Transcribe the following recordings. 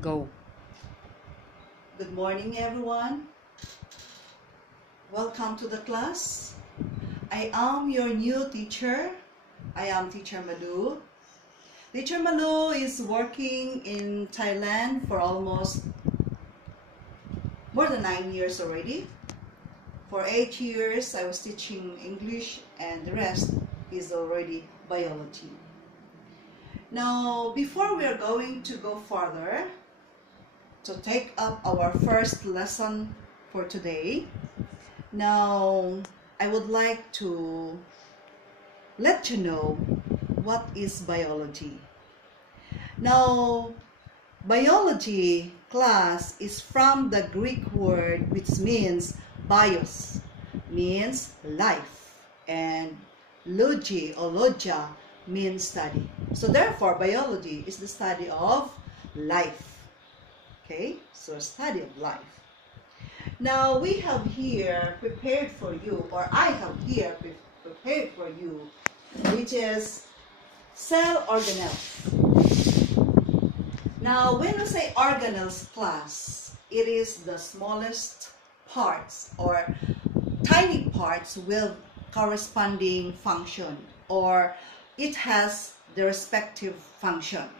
Go. Good morning, everyone. Welcome to the class. I am your new teacher. I am Teacher Malu. Teacher Malu is working in Thailand for almost more than 9 years already. For 8 years, I was teaching English, and the rest is already biology. Now, before we are going to go further, to take up our first lesson for today, now I would like to let you know what is biology. Now, biology class is from the Greek word which means bios, means life, and logi or logia means study. So therefore, biology is the study of life. Okay, so study of life. Now we have here prepared for you, or I have here prepared for you, which is cell organelles. Now when we say organelles class, it is the smallest parts or tiny parts with corresponding function, or it has the respective function.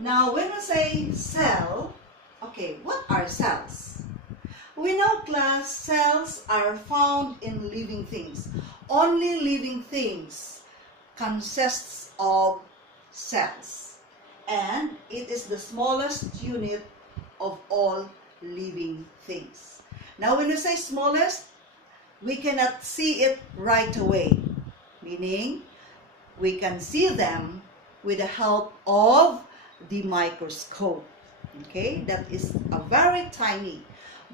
Now when we say cell, okay, what are cells? We know, class, cells are found in living things. Only living things consists of cells, and it is the smallest unit of all living things. Now when we say smallest, we cannot see it right away, meaning we can see them with the help of the microscope. Okay, that is a very tiny,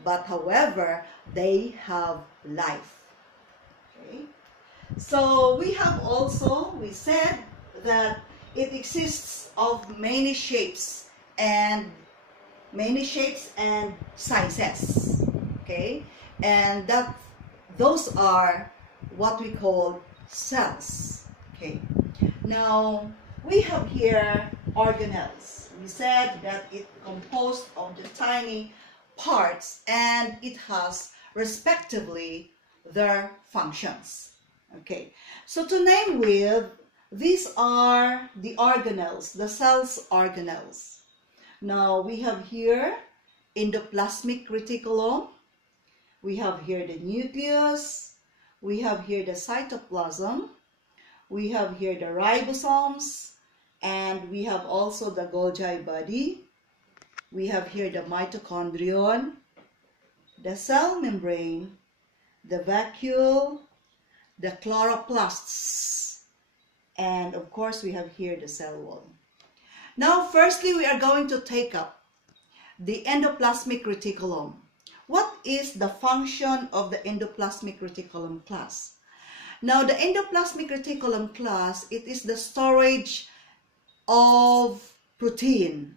but however they have life. Okay, so we have also, we said that it exists of many shapes and sizes. Okay, and that those are what we call cells. Okay, now we have here organelles. We said that it composed of the tiny parts, and it has respectively their functions. Okay, so to name with, these are the organelles, the cell's organelles. Now we have here endoplasmic reticulum, we have here the nucleus, we have here the cytoplasm, we have here the ribosomes, and we have also the Golgi body. We have here the mitochondrion, the cell membrane, the vacuole, the chloroplasts, and of course we have here the cell wall. Now firstly, we are going to take up the endoplasmic reticulum. What is the function of the endoplasmic reticulum class? Now the endoplasmic reticulum class, it is the storage of protein,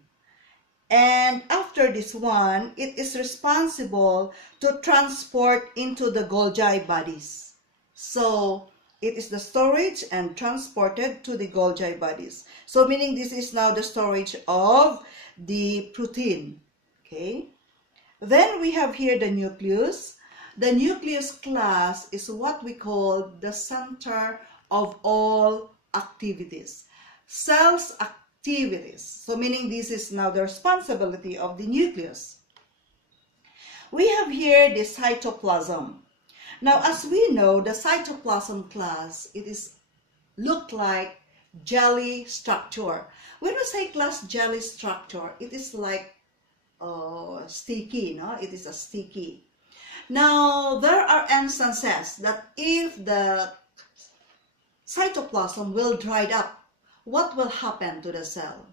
and after this one, it is responsible to transport into the Golgi bodies. So it is the storage and transported to the Golgi bodies. So meaning this is now the storage of the protein. Okay, then we have here the nucleus. The nucleus class is what we call the center of all activities. Cells activities. So meaning this is now the responsibility of the nucleus. We have here the cytoplasm. Now as we know, the cytoplasm class, it is look like jelly structure. When we say class jelly structure, it is like sticky, no? It is a sticky. Now there are instances that if the cytoplasm will dry up, what will happen to the cell?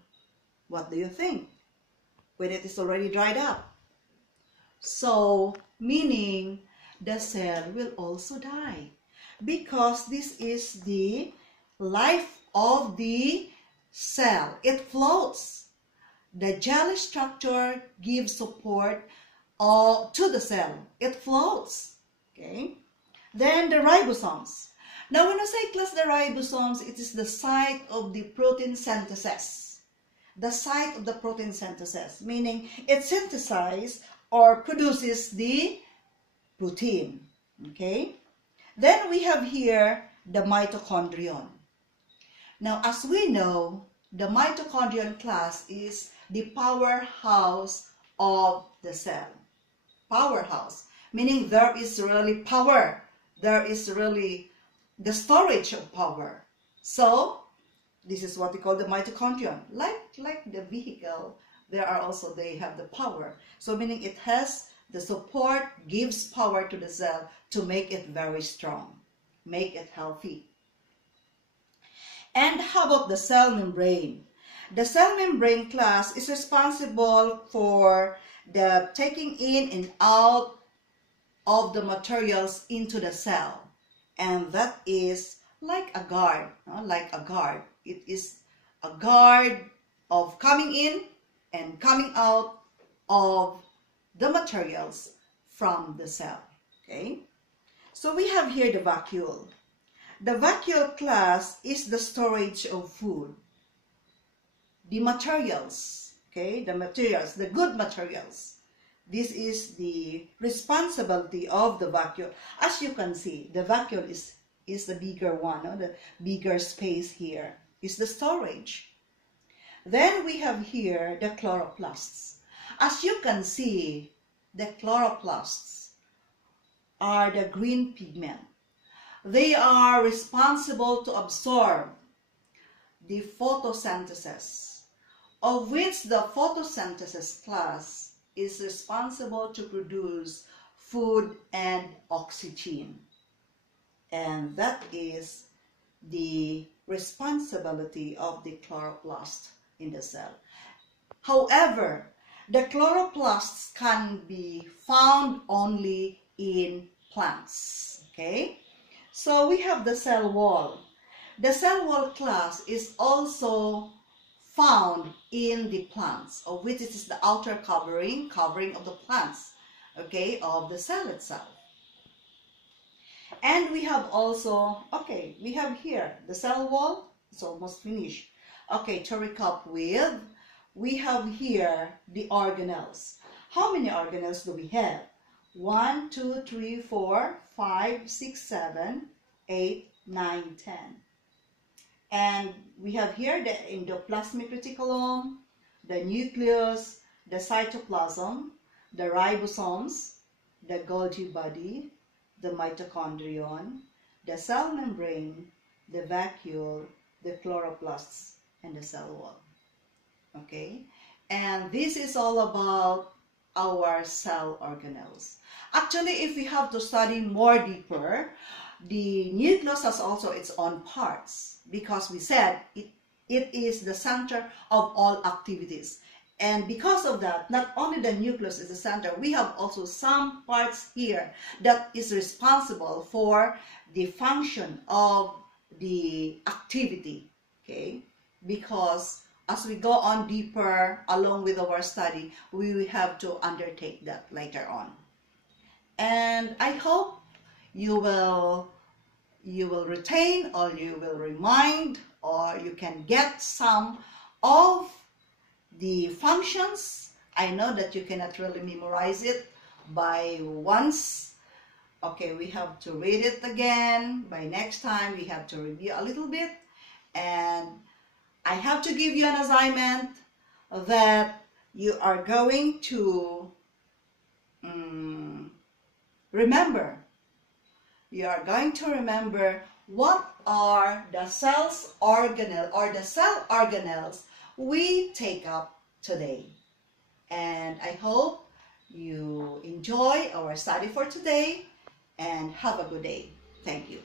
What do you think when it is already dried up? So, meaning the cell will also die, because this is the life of the cell. It floats. The jelly structure gives support to the cell. It floats. Okay. Then the ribosomes. Now when I say class the ribosomes, it is the site of the protein synthesis. the site of the protein synthesis, meaning it synthesizes or produces the protein. Okay? Then we have here the mitochondrion. Now, as we know, the mitochondrion class is the powerhouse of the cell. Powerhouse, meaning there is really power. There is really the storage of power. So, this is what we call the mitochondrion. Like the vehicle, they have the power. So, meaning it has the support, gives power to the cell to make it very strong, make it healthy. And how about the cell membrane? The cell membrane class is responsible for the taking in and out of the materials into the cell. And that is like a guard, like a guard. It is a guard of coming in and coming out of the materials from the cell. Okay? So we have here the vacuole. The vacuole class is the storage of food. The materials, okay, the good materials. This is the responsibility of the vacuole. As you can see, the vacuole is the bigger one, the bigger space here is the storage. Then we have here the chloroplasts. As you can see, the chloroplasts are the green pigment. They are responsible to absorb the photosynthesis, of which the photosynthesis class is responsible to produce food and oxygen. And that is the responsibility of the chloroplast in the cell. However, the chloroplasts can be found only in plants. Okay? So we have the cell wall. The cell wall class is also found in the plants, of which it is the outer covering of the plants, okay, of the cell itself. And we have also, okay, we have here the cell wall. It's almost finished. Okay, to recap with, we have here the organelles. How many organelles do we have? 1, 2, 3, 4, 5, 6, 7, 8, 9, 10. And we have here the endoplasmic reticulum, the nucleus, the cytoplasm, the ribosomes, the Golgi body, the mitochondrion, the cell membrane, the vacuole, the chloroplasts, and the cell wall. Okay? And this is all about our cell organelles. Actually, if we have to study more deeper, the nucleus has also its own parts, because we said it is the center of all activities. And because of that, not only the nucleus is the center, we have also some parts here that is responsible for the function of the activity, okay? Because as we go on deeper along with our study, we will have to undertake that later on. And I hope you will retain, or you will remind, or you can get some of the functions. I know that you cannot really memorize it by once. Okay, we have to read it again. By next time, we have to review a little bit. And I have to give you an assignment that you are going to remember. You are going to remember what are the cells organelle or the cell organelles we take up today. And I hope you enjoy our study for today and have a good day. Thank you.